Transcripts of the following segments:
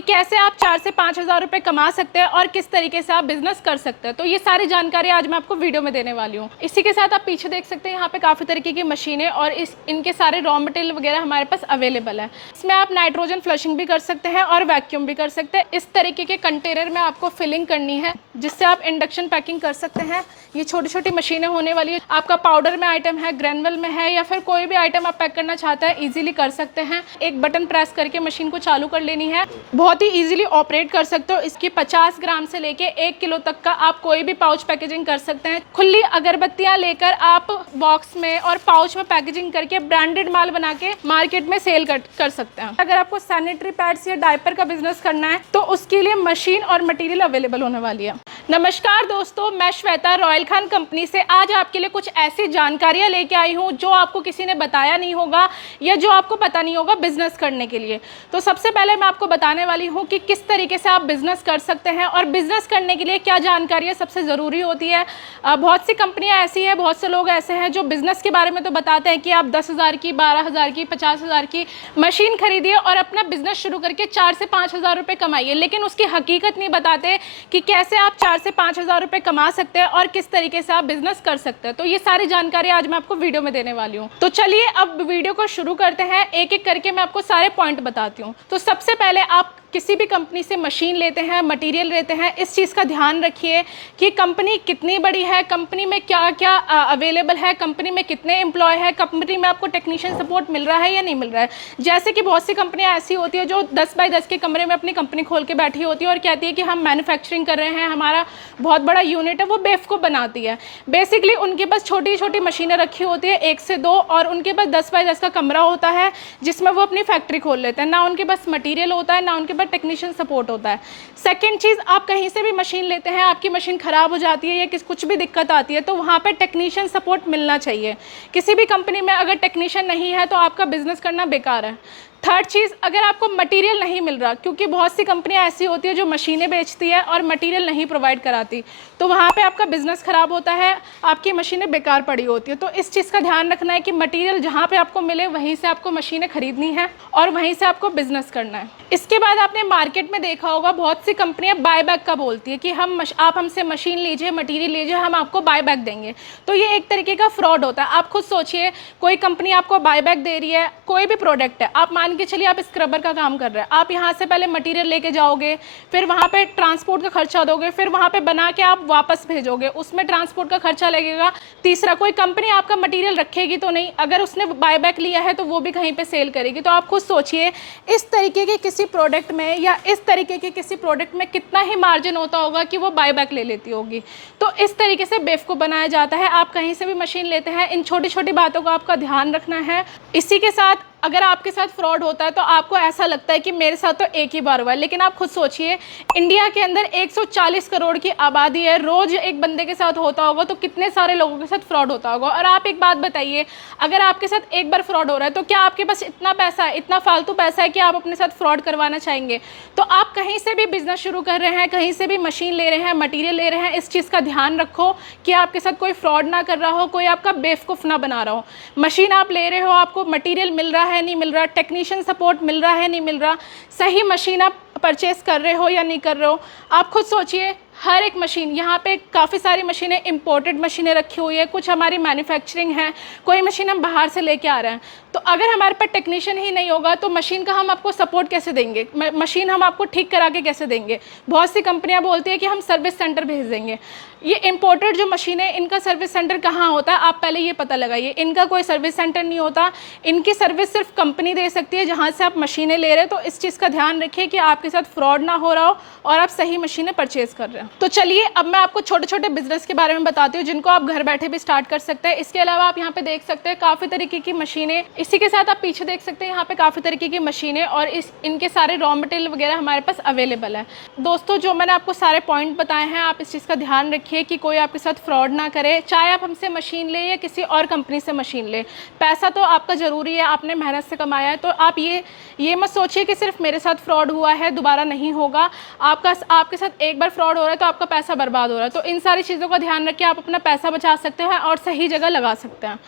कैसे आप 4 से 5 हज़ार रुपये कमा सकते हैं और किस तरीके से आप बिजनेस कर सकते हैं। तो ये सारी जानकारी आज मैं आपको वीडियो में देने वाली हूँ। इसी के साथ आप पीछे देख सकते हैं यहाँ पे काफ़ी तरीके की मशीनें और इनके सारे रॉ मटेरियल वगैरह हमारे पास अवेलेबल है। इसमें आप नाइट्रोजन फ्लशिंग भी कर सकते हैं और वैक्यूम भी कर सकते हैं। इस तरीके के कंटेनर में आपको फिलिंग करनी है जिससे आप इंडक्शन पैकिंग कर सकते हैं। ये छोटी छोटी मशीनें होने वाली है। आपका पाउडर में आइटम है, ग्रेनुअल में है, या फिर कोई भी आइटम आप पैक करना चाहते हैं ईजिली कर सकते हैं। एक बटन प्रेस करके मशीन को चालू कर लेनी है, बहुत ही ईजिली ऑपरेट कर सकते हो। इसकी 50 ग्राम से लेके 1 किलो तक का आप कोई भी पाउच पैकेजिंग कर सकते हैं। खुली अगरबत्तियां लेकर आप बॉक्स में और पाउच में पैकेजिंग करके ब्रांडेड माल बना के मार्केट में सेल कर सकते हैं। अगर आपको सैनिटरी पैड्स या डायपर का बिजनेस करना है तो उसके लिए मशीन और मटेरियल अवेलेबल होने वाली है। नमस्कार दोस्तों, मैं श्वेता रॉयल खान कंपनी से आज आपके लिए कुछ ऐसी जानकारियां लेके आई हूं जो आपको किसी ने बताया नहीं होगा या जो आपको पता नहीं होगा बिजनेस करने के लिए। तो सबसे पहले मैं आपको बताने वाली हूं कि किस तरीके से आप बिजनेस कर सकते हैं और बिजनेस करने के लिए क्या जानकारियां सबसे ज़रूरी होती है। बहुत सी कंपनियां ऐसी है, बहुत से लोग ऐसे हैं जो बिजनेस के बारे में तो बताते हैं कि आप 10,000 की, 12,000 की, 50,000 की मशीन खरीदिए और अपना बिजनेस शुरू करके 4 से 5 हज़ार रुपये कमाइए, लेकिन उसकी हकीकत नहीं बताते कि कैसे आप 4 से 5 हज़ार रुपये कमा सकते हैं और किस तरीके से आप बिजनेस कर सकते हैं। तो ये सारी जानकारी आज मैं आपको वीडियो में देने वाली हूँ। तो चलिए अब वीडियो को शुरू करते हैं। एक एक करके मैं आपको सारे पॉइंट बताती हूँ। तो सबसे पहले आप किसी भी कंपनी से मशीन लेते हैं, मटेरियल लेते हैं, इस चीज़ का ध्यान रखिए कि कंपनी कितनी बड़ी है, कंपनी में क्या क्या अवेलेबल है, कंपनी में कितने एम्प्लॉय है, कंपनी में आपको टेक्नीशियन सपोर्ट मिल रहा है या नहीं मिल रहा है। जैसे कि बहुत सी कंपनियां ऐसी होती है जो 10 बाय 10 के कमरे में अपनी कंपनी खोल के बैठी होती है और कहती है कि हम मैन्युफैक्चरिंग कर रहे हैं, हमारा बहुत बड़ा यूनिट है, वो बेवकूफ़ बनाती है। बेसिकली उनके पास छोटी छोटी मशीनें रखी होती है, 1 से 2, और उनके पास 10 बाय 10 का कमरा होता है जिसमें वो अपनी फैक्ट्री खोल लेते हैं। ना उनके पास मटीरियल होता है, ना उनके टेक्नीशियन सपोर्ट होता है। सेकंड चीज़, आप कहीं से भी मशीन लेते हैं, आपकी मशीन ख़राब हो जाती है या कुछ भी दिक्कत आती है तो वहाँ पे टेक्नीशियन सपोर्ट मिलना चाहिए। किसी भी कंपनी में अगर टेक्नीशियन नहीं है तो आपका बिजनेस करना बेकार है। थर्ड चीज़, अगर आपको मटेरियल नहीं मिल रहा, क्योंकि बहुत सी कंपनियां ऐसी होती है जो मशीनें बेचती है और मटेरियल नहीं प्रोवाइड कराती, तो वहाँ पे आपका बिजनेस ख़राब होता है, आपकी मशीनें बेकार पड़ी होती है। तो इस चीज़ का ध्यान रखना है कि मटेरियल जहाँ पे आपको मिले वहीं से आपको मशीनें खरीदनी है और वहीं से आपको बिजनेस करना है। इसके बाद आपने मार्केट में देखा होगा बहुत सी कंपनियां बाय बैक का बोलती है कि आप हमसे मशीन लीजिए, मटेरियल लीजिए, हम आपको बाय बैक देंगे। तो ये एक तरीके का फ्रॉड होता है। आप खुद सोचिए, कोई कंपनी आपको बाय बैक दे रही है, कोई भी प्रोडक्ट है, आप मान के चलिए आप स्क्रबर का काम कर रहे हैं, आप यहाँ से पहले मटेरियल लेके जाओगे, फिर वहाँ पे ट्रांसपोर्ट का खर्चा दोगे, फिर वहाँ पे बना के आप वापस भेजोगे, उसमें ट्रांसपोर्ट का खर्चा लगेगा। तीसरा, कोई कंपनी आपका मटेरियल रखेगी तो नहीं, अगर उसने बाय बैक लिया है तो वो भी कहीं पे सेल करेगी। तो आप खुद सोचिए, इस तरीके के किसी प्रोडक्ट में या इस तरीके के किसी प्रोडक्ट में कितना ही मार्जिन होता होगा कि वो बाय बैक ले लेती होगी। तो इस तरीके से बेवकूफ़ बनाया जाता है। आप कहीं से भी मशीन लेते हैं, इन छोटी छोटी बातों का आपका ध्यान रखना है। इसी के साथ अगर आपके साथ फ्रॉड होता है तो आपको ऐसा लगता है कि मेरे साथ तो एक ही बार हुआ है, लेकिन आप खुद सोचिए, इंडिया के अंदर 140 करोड़ की आबादी है, रोज़ एक बंदे के साथ होता होगा तो कितने सारे लोगों के साथ फ्रॉड होता होगा। और आप एक बात बताइए, अगर आपके साथ एक बार फ्रॉड हो रहा है तो क्या आपके पास इतना पैसा है, इतना फालतू पैसा है कि आप अपने साथ फ्रॉड करवाना चाहेंगे? तो आप कहीं से भी बिजनेस शुरू कर रहे हैं, कहीं से भी मशीन ले रहे हैं, मटीरियल ले रहे हैं, इस चीज़ का ध्यान रखो कि आपके साथ कोई फ्रॉड ना कर रहा हो, कोई आपका बेवकूफ़ ना बना रहा हो। मशीन आप ले रहे हो, आपको मटीरियल मिल रहा है नहीं मिल रहा, टेक्नीशियन सपोर्ट मिल रहा है नहीं मिल रहा, सही मशीन आप परचेस कर रहे हो या नहीं कर रहे हो, आप खुद सोचिए। हर एक मशीन, यहाँ पे काफ़ी सारी मशीनें इंपोर्टेड मशीनें रखी हुई है, कुछ हमारी मैन्युफैक्चरिंग है, कोई मशीन हम बाहर से लेके आ रहे हैं। तो अगर हमारे पास टेक्नीशियन ही नहीं होगा तो मशीन का हम आपको सपोर्ट कैसे देंगे, मशीन हम आपको ठीक करा के कैसे देंगे? बहुत सी कंपनियां बोलती है कि हम सर्विस सेंटर भेज देंगे। ये इंपोर्टेड जो मशीन है, इनका सर्विस सेंटर कहाँ होता है, आप पहले ये पता लगाइए। इनका कोई सर्विस सेंटर नहीं होता, इनकी सर्विस सिर्फ कंपनी दे सकती है जहाँ से आप मशीनें ले रहे हैं। तो इस चीज़ का ध्यान रखिए कि आपके साथ फ्रॉड ना हो रहा हो और आप सही मशीनें परचेज कर रहे हो। तो चलिए अब मैं आपको छोटे छोटे बिजनेस के बारे में बताती हूँ जिनको आप घर बैठे भी स्टार्ट कर सकते हैं। इसके अलावा आप यहाँ पे देख सकते हैं काफ़ी तरीके की मशीनें, इसी के साथ आप पीछे देख सकते हैं यहाँ पे काफ़ी तरीके की मशीनें और इनके सारे रॉ मटेरियल वगैरह हमारे पास अवेलेबल है। दोस्तों, जो मैंने आपको सारे पॉइंट बताए हैं, आप इस चीज़ का ध्यान रखिए कि कोई आपके साथ फ्रॉड ना करे, चाहे आप हमसे मशीन ले या किसी और कंपनी से मशीन ले। पैसा तो आपका ज़रूरी है, आपने मेहनत से कमाया है, तो आप ये मत सोचिए कि सिर्फ मेरे साथ फ्रॉड हुआ है, दोबारा नहीं होगा। आपके साथ एक बार फ्रॉड हो रहा है तो आपका पैसा बर्बाद हो रहा है। तो इन सारी चीज़ों का ध्यान रखिए, आप अपना पैसा बचा सकते हैं और सही जगह लगा सकते हैं।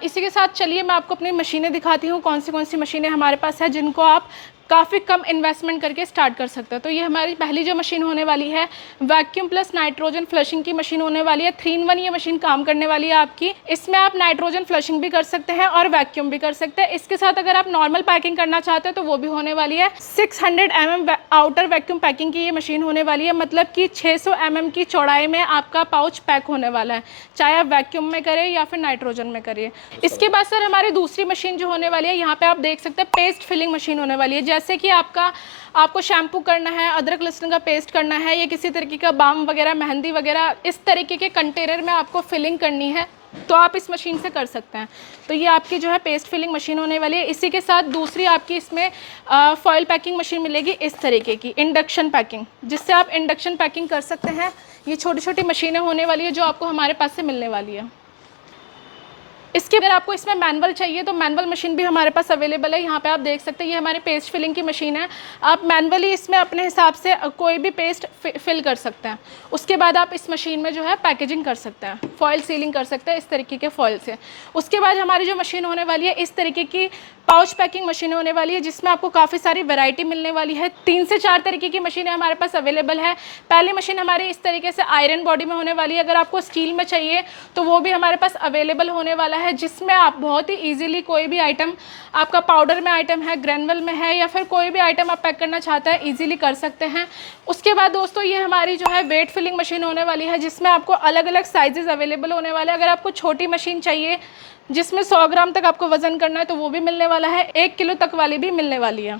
इसी के साथ चलिए मैं आपको अपनी मशीनें दिखाती हूँ, कौन सी मशीनें हमारे पास है जिनको आप काफ़ी कम इन्वेस्टमेंट करके स्टार्ट कर सकते हैं। तो ये हमारी पहली जो मशीन होने वाली है वैक्यूम प्लस नाइट्रोजन फ्लशिंग की मशीन होने वाली है। 3 in 1 ये मशीन काम करने वाली है आपकी। इसमें आप नाइट्रोजन फ्लशिंग भी कर सकते हैं और वैक्यूम भी कर सकते हैं। इसके साथ अगर आप नॉर्मल पैकिंग करना चाहते हैं तो वो भी होने वाली है। 600 mm आउटर वैक्यूम पैकिंग की ये मशीन होने वाली है, मतलब कि 600 mm की चौड़ाई में आपका पाउच पैक होने वाला है, चाहे आप वैक्यूम में करें या फिर नाइट्रोजन में करिए। इसके बाद सर हमारी दूसरी मशीन जो होने वाली है, यहाँ पे आप देख सकते हैं पेस्ट फिलिंग मशीन होने वाली है। जैसे कि आपको शैम्पू करना है, अदरक लहसुन का पेस्ट करना है, या किसी तरीके का बाम वगैरह, मेहंदी वगैरह, इस तरीके के कंटेनर में आपको फिलिंग करनी है तो आप इस मशीन से कर सकते हैं। तो ये आपकी जो है पेस्ट फिलिंग मशीन होने वाली है। इसी के साथ दूसरी आपकी इसमें फॉयल पैकिंग मशीन मिलेगी इस तरीके की, इंडक्शन पैकिंग, जिससे आप इंडक्शन पैकिंग कर सकते हैं। ये छोटी छोटी मशीनें होने वाली है जो आपको हमारे पास से मिलने वाली है। इसके अगर आपको इसमें मैनुअल चाहिए तो मैनुअल मशीन भी हमारे पास अवेलेबल है। यहाँ पे आप देख सकते हैं ये हमारे पेस्ट फिलिंग की मशीन है। आप मैनुअली इसमें अपने हिसाब से कोई भी पेस्ट फिल कर सकते हैं। उसके बाद आप इस मशीन में जो है पैकेजिंग कर सकते हैं, फॉयल सीलिंग कर सकते हैं इस तरीके के फॉयल से। उसके बाद हमारी जो मशीन होने वाली है इस तरीके की पाउच पैकिंग मशीन होने वाली है, जिसमें आपको काफ़ी सारी वैरायटी मिलने वाली है। 3 से 4 तरीके की मशीनें हमारे पास अवेलेबल है। पहली मशीन हमारी इस तरीके से आयरन बॉडी में होने वाली है। अगर आपको स्टील में चाहिए तो वो भी हमारे पास अवेलेबल होने वाला है, जिसमें आप बहुत ही ईजिली कोई भी आइटम, आपका पाउडर में आइटम है, ग्रैनुअल में है, या फिर कोई भी आइटम आप पैक करना चाहते हैं ईजिली कर सकते हैं। उसके बाद दोस्तों ये हमारी जो है वेट फिलिंग मशीन होने वाली है, जिसमें आपको अलग अलग साइजेस अवेलेबल होने वाले हैं। अगर आपको छोटी मशीन चाहिए जिसमें 100 ग्राम तक आपको वजन करना है तो वो भी मिलने वाला है, 1 किलो तक वाली भी मिलने वाली है।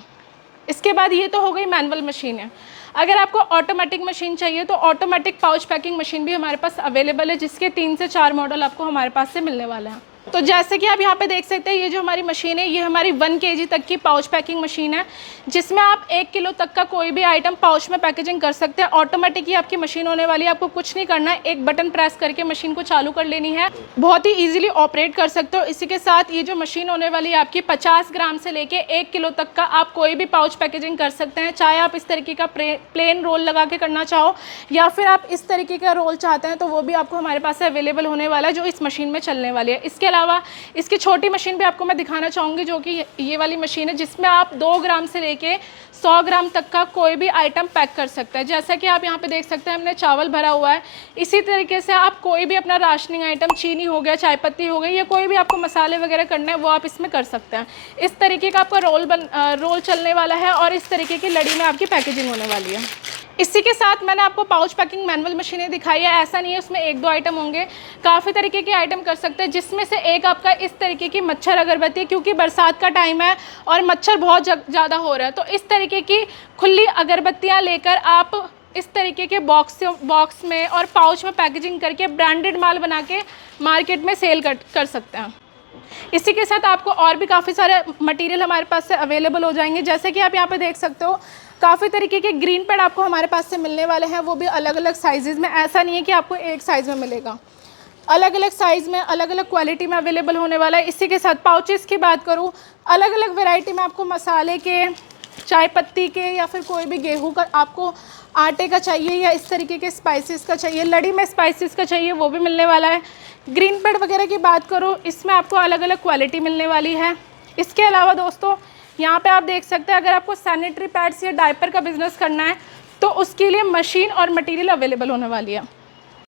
इसके बाद ये तो हो गई मैनुअल मशीन है। अगर आपको ऑटोमेटिक मशीन चाहिए तो ऑटोमेटिक पाउच पैकिंग मशीन भी हमारे पास अवेलेबल है, जिसके 3 से 4 मॉडल आपको हमारे पास से मिलने वाला है। तो जैसे कि आप यहाँ पे देख सकते हैं ये जो हमारी मशीन है ये हमारी 1 kg तक की पाउच पैकिंग मशीन है, जिसमें आप 1 किलो तक का कोई भी आइटम पाउच में पैकेजिंग कर सकते हैं। ऑटोमेटिक ही आपकी मशीन होने वाली है, आपको कुछ नहीं करना है, एक बटन प्रेस करके मशीन को चालू कर लेनी है, बहुत ही ईजिली ऑपरेट कर सकते हो। इसी के साथ ये जो मशीन होने वाली है आपकी 50 ग्राम से लेके 1 किलो तक का आप कोई भी पाउच पैकेजिंग कर सकते हैं, चाहे आप इस तरीके का प्लेन रोल लगा के करना चाहो या फिर आप इस तरीके का रोल चाहते हैं तो वो भी आपको हमारे पास अवेलेबल होने वाला है, जो इस मशीन में चलने वाली है। इसके अलावा इसकी छोटी मशीन भी आपको मैं दिखाना चाहूँगी, जो कि ये वाली मशीन है, जिसमें आप 2 ग्राम से लेके 100 ग्राम तक का कोई भी आइटम पैक कर सकते हैं। जैसा कि आप यहाँ पे देख सकते हैं हमने चावल भरा हुआ है, इसी तरीके से आप कोई भी अपना राशनिंग आइटम, चीनी हो गया, चाय पत्ती हो गई, या कोई भी आपको मसाले वगैरह करना है वो आप इसमें कर सकते हैं। इस तरीके का आपका रोल चलने वाला है और इस तरीके की लड़ी में आपकी पैकेजिंग होने वाली है। इसी के साथ मैंने आपको पाउच पैकिंग मैनुअल मशीनें दिखाई है। ऐसा नहीं है उसमें 1-2 आइटम होंगे, काफ़ी तरीके के आइटम कर सकते हैं, जिसमें से एक आपका इस तरीके की मच्छर अगरबत्ती, क्योंकि बरसात का टाइम है और मच्छर बहुत ज़्यादा हो रहा है, तो इस तरीके की खुली अगरबत्तियाँ लेकर आप इस तरीके के बॉक्स में और पाउच में पैकेजिंग करके ब्रांडेड माल बना के मार्केट में सेल कर सकते हैं। इसी के साथ आपको और भी काफ़ी सारे मटेरियल हमारे पास से अवेलेबल हो जाएंगे। जैसे कि आप यहाँ पे देख सकते हो काफ़ी तरीके के ग्रीन पैड आपको हमारे पास से मिलने वाले हैं, वो भी अलग अलग साइजेज़ में। ऐसा नहीं है कि आपको एक साइज़ में मिलेगा, अलग अलग साइज़ में, अलग अलग क्वालिटी में अवेलेबल होने वाला है। इसी के साथ पाउचेस की बात करूँ, अलग अलग वेराइटी में आपको मसाले के, चाय पत्ती के, या फिर कोई भी गेहूँ का, आपको आटे का चाहिए या इस तरीके के स्पाइसेस का चाहिए, लड़ी में स्पाइसेस का चाहिए, वो भी मिलने वाला है। ग्रीन पैड वगैरह की बात करो, इसमें आपको अलग अलग क्वालिटी मिलने वाली है। इसके अलावा दोस्तों यहाँ पे आप देख सकते हैं अगर आपको सैनिटरी पैड्स या डायपर का बिजनेस करना है तो उसके लिए मशीन और मटेरियल अवेलेबल होने वाली है।